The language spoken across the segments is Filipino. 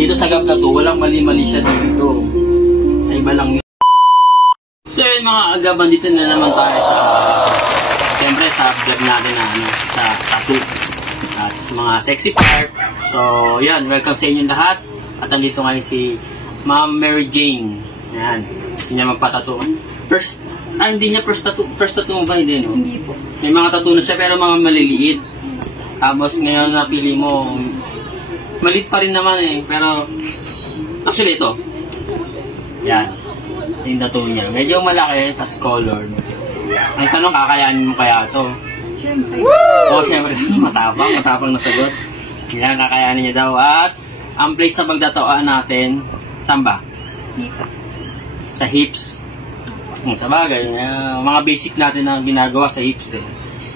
Dito sa gap na to, walang mali-mali siya dito. Sa iba lang yun. So yun mga agaban, dito na naman tayo sa siyempre sa vlog natin na sa tattoo at sa mga sexy part. So yan, welcome sa inyo lahat. At nandito ngayon si Ma'am Mary Jane. Yan, gusto niya magpa-tattoo. Hindi niya first tattoo mo ba? Hindi, no? Hindi po. May mga tattoo na siya pero mga maliliit. Tapos ngayon napili mo, maliit pa rin naman eh. Pero actually ito, yan, yung tattoo niya. Medyo malaki, tas colored. Ang tanong, kakayanin mo kaya ito? Siyempre. Oo, siyempre. Matapang na sagot. Yan, kakayanin niya daw. At ang place na pagdatoan natin, saan ba? Dito. Sa hips. Sa bagay, mga basic natin na ginagawa sa hips eh.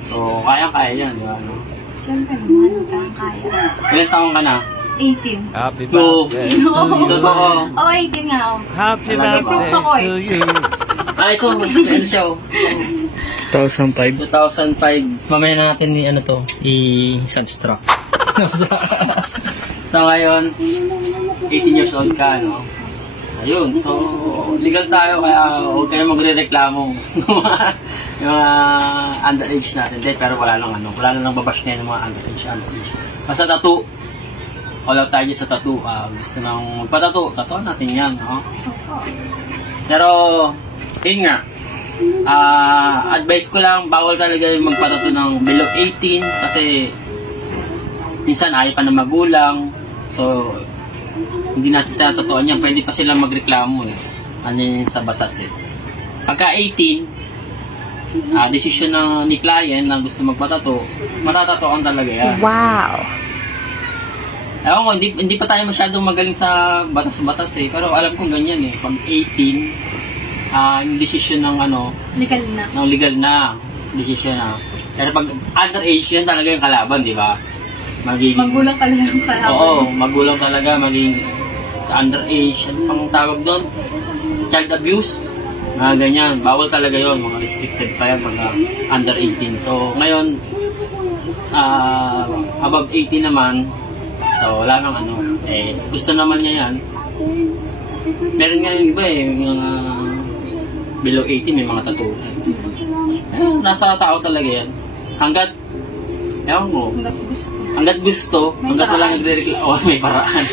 So, kaya-kaya yan, di ba? No? Siyempre naman, kaya. Ilan taong ka na? 18. Happy No. birthday. Totoo. Oh, 18 nga ako. Happy Talaga ba? birthday to you. Ito, ano siya? 2005. 2005. Mamaya na natin i-subtract. So, ngayon, 18 years old ka, no? Ayun, so legal tayo kaya huwag kayo magre-reklamo yung mga underage natin. Pero wala lang babash ngayon ng mga underage. Basta tattoo. All out tayo sa tattoo. Gusto nang magpa-tattoo. Tattoo natin yan. No? Pero, yun nga. Advice ko lang, bawal talaga yung magpa-tattoo ng below 18 kasi minsan ayaw pa ng magulang. So, hindi natin tatatuan yan. Pwede pa silang magreklamo eh. Ano yun sa batas eh. Pagka 18, decision ni client na gusto magpatato, matatatuan talaga yan. Wow! Ewan ko, hindi pa tayo masyadong magaling sa batas-batas eh. Pero alam kong ganyan eh. Pag 18, yung decision ng Legal na. ng legal na decision na. Pero pag underage yan talaga yung kalaban, di ba? Magulang talaga yung kalaban. Oo, magulang talaga maging sa underage, ano pang tawag doon? Child abuse, mga ganyan. Bawal talaga yon, mga restricted pa yan pag under 18. So, ngayon, above 18 naman, so wala nang gusto naman niya yan. Meron nga yung iba yung below 18 may mga tattoo. Nasa tao talaga yan. Hanggat gusto, hanggat walang nagre-reklamo, may paraan.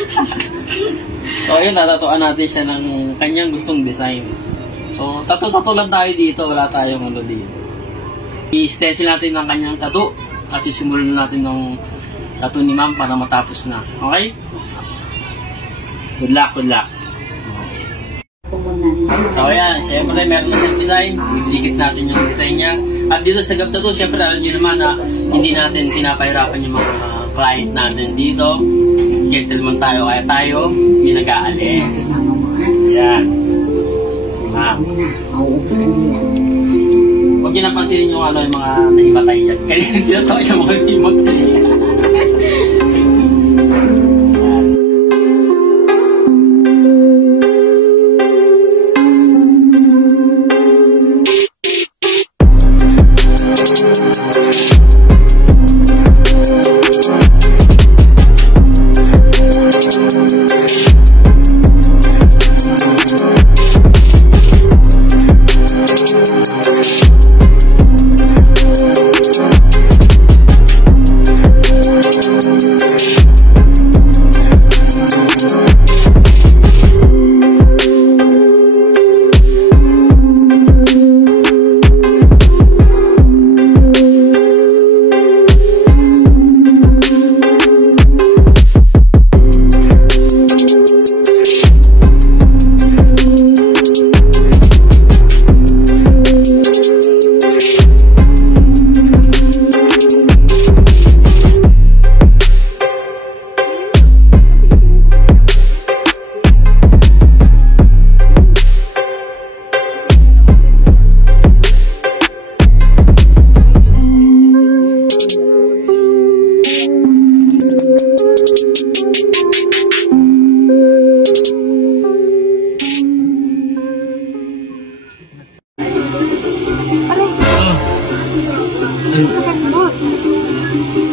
So, ayun, natatuan natin siya ng kanyang gustong design. So, tattoo lang tayo dito, wala tayong dito. I-stencil natin ng kanyang tattoo kasi simulan natin ng tattoo ni ma'am para matapos na. Okay? Good luck. So, ayan, siyempre meron na siyang design. Idikit natin yung design niya. At dito sa Gab Tattoo, siyempre alam niyo naman na hindi natin pinapahirapan yung mga client natin dito. Gentleman tayo, kaya tayo may nag-aalis. Ayan. So, ma'am. Huwag niyo napansinin yung yung mga naimatay yan. Kaya hindi na tayo yung mga naimatay.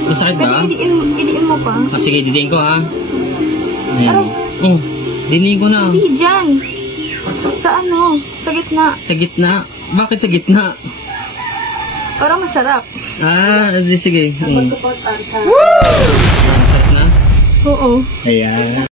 Masakit ba? Pwede idiin mo pa. Sige, didiin ko ha. Ayan. Oh, dinig ko na. Hindi dyan. Sa ano? Sa gitna. Sa gitna? Bakit sa gitna? Parang masarap. Sige. Dapat ko pa Sarap na? Oo. Ayan.